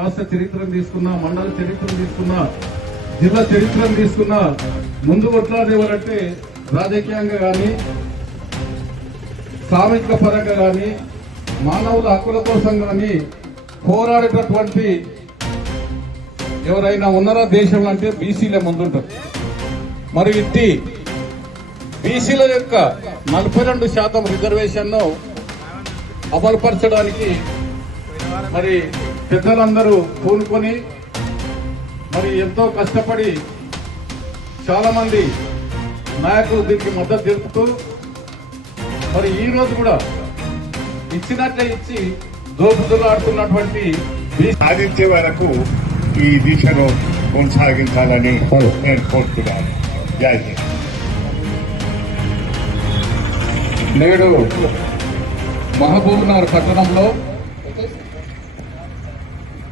రాష్ట్ర చరిత్రను తీసుకున్నా, మండల చరిత్రను తీసుకున్నా, జిల్లా చరిత్రను తీసుకున్నా, ముందు కొట్లాడేవారంటే రాజకీయంగా కానీ, సామాజిక పరంగా కానీ, మానవుల హక్కుల కోసం కానీ పోరాడేటటువంటి ఎవరైనా ఉన్నారా దేశంలో అంటే బీసీలే ముందుంటారు. మరి ఇట్టి బీసీల యొక్క 42% రిజర్వేషన్ను అమలుపరచడానికి మరి పెద్దలందరూ పూనుకొని మరి ఎంతో కష్టపడి చాలా మంది నాయకులు దీనికి మద్దతు తెలుపుతూ మరి ఈ రోజు కూడా ఇచ్చినట్లే ఇచ్చి దోపుదులాడుతున్నటువంటి సాధించే వరకు ఈ దిశను కొనసాగించాలని నేను కోరుతున్నాను. జై హింద్. నేడు మహబూబ్నగర్ పట్టణంలో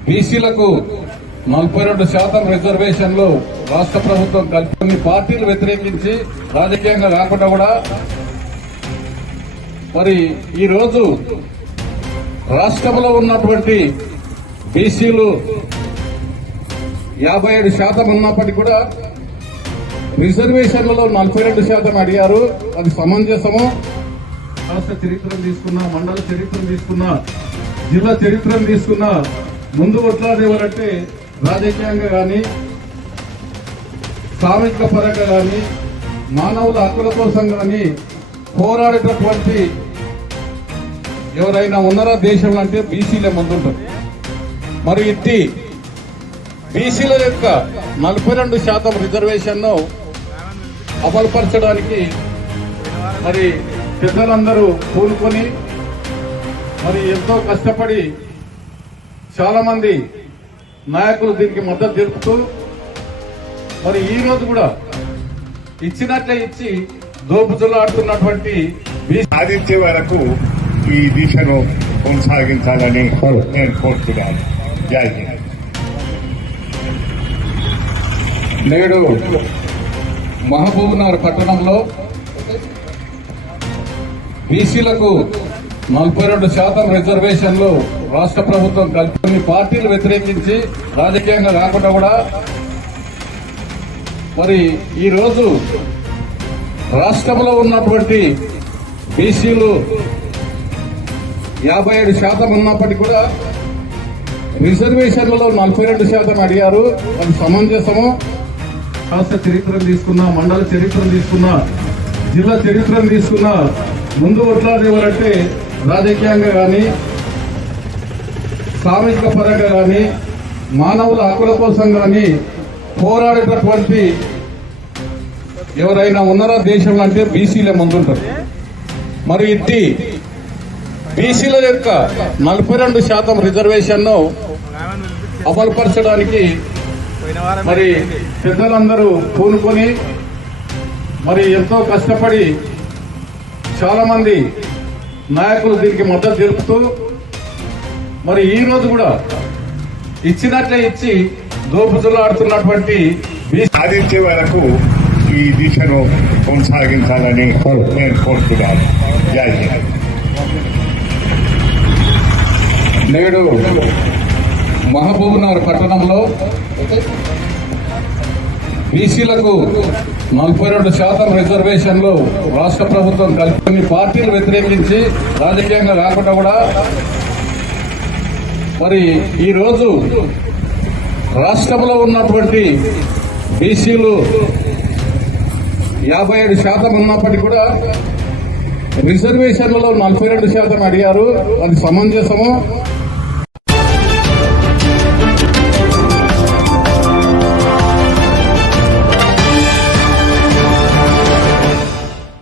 బీసీలకు 42% రిజర్వేషన్లు రాష్ట్ర ప్రభుత్వం కొన్ని పార్టీలు వ్యతిరేకించి రాజకీయంగా కాకుండా కూడా మరి ఈరోజు రాష్ట్రంలో ఉన్నటువంటి బీసీలు 57% ఉన్నప్పటికీ కూడా రిజర్వేషన్లలో 42% అడిగారు. అది సమంజసము. రాష్ట్ర చరిత్రను తీసుకున్నా, మండల చరిత్రను తీసుకున్నా, జిల్లా చరిత్రను తీసుకున్నా, ముందు కొట్లాడేవారంటే రాజకీయంగా కానీ, సామాజిక పరంగా కానీ, మానవుల హక్కుల కోసం కానీ పోరాడేటటువంటి ఎవరైనా ఉన్నారా దేశంలో అంటే బీసీలే ముందుంటారు. మరి ఇట్టి బీసీల యొక్క 42% రిజర్వేషన్ను అమలుపరచడానికి మరి పెద్దలందరూ పూనుకొని మరి ఎంతో కష్టపడి చాలా మంది నాయకులు దీనికి మద్దతు తెలుపుతూ మరి ఈ రోజు కూడా ఇచ్చినట్లే ఇచ్చి దోపుదులాడుతున్నటువంటి సాధించే వరకు ఈ దిశను కొనసాగించాలని నేను కోరుతున్నాను. జై హింద్. నేడు మహబూబ్నగర్ పట్టణంలో బీసీలకు 42% రిజర్వేషన్లు రాష్ట్ర ప్రభుత్వం కొన్ని పార్టీలు వ్యతిరేకించి రాజకీయంగా కాకుండా కూడా మరి ఈరోజు రాష్ట్రంలో ఉన్నటువంటి బీసీలు 57% ఉన్నప్పటికీ కూడా రిజర్వేషన్లలో 42% అడిగారు. అది సమంజసము. రాష్ట్ర చరిత్రను తీసుకున్నా, మండల చరిత్రను తీసుకున్నా, జిల్లా చరిత్రను తీసుకున్నా, ముందు కొట్లాడేవారంటే రాజకీయంగా కానీ, సామాజిక పరంగా కానీ, మానవుల హక్కుల కోసం కానీ పోరాడేటటువంటి ఎవరైనా ఉన్నారా దేశంలో అంటే బీసీలే ముందుంటారు. మరి ఇట్టి బీసీల యొక్క 42% రిజర్వేషన్ను అమలుపరచడానికి మరి పెద్దలందరూ పూనుకొని మరి ఎంతో కష్టపడి చాలా మంది నాయకులు దీనికి మద్దతు తెలుపుతూ మరి ఈ రోజు కూడా ఇచ్చినట్లే ఇచ్చి దోపుదులాడుతున్నటువంటి సాధించే వరకు ఈ దిశను కొనసాగించాలని నేను కోరుతున్నాను. జై హింద్. నేడు మహబూబ్నగర్ పట్టణంలో బీసీలకు 42% రిజర్వేషన్లు రాష్ట్ర ప్రభుత్వం కొన్ని పార్టీలు వ్యతిరేకించి రాజకీయంగా కాకుండా కూడా మరి ఈరోజు రాష్ట్రంలో ఉన్నటువంటి బీసీలు 57% ఉన్నప్పటికీ కూడా రిజర్వేషన్లలో 42% అడిగారు. అది సమంజసము.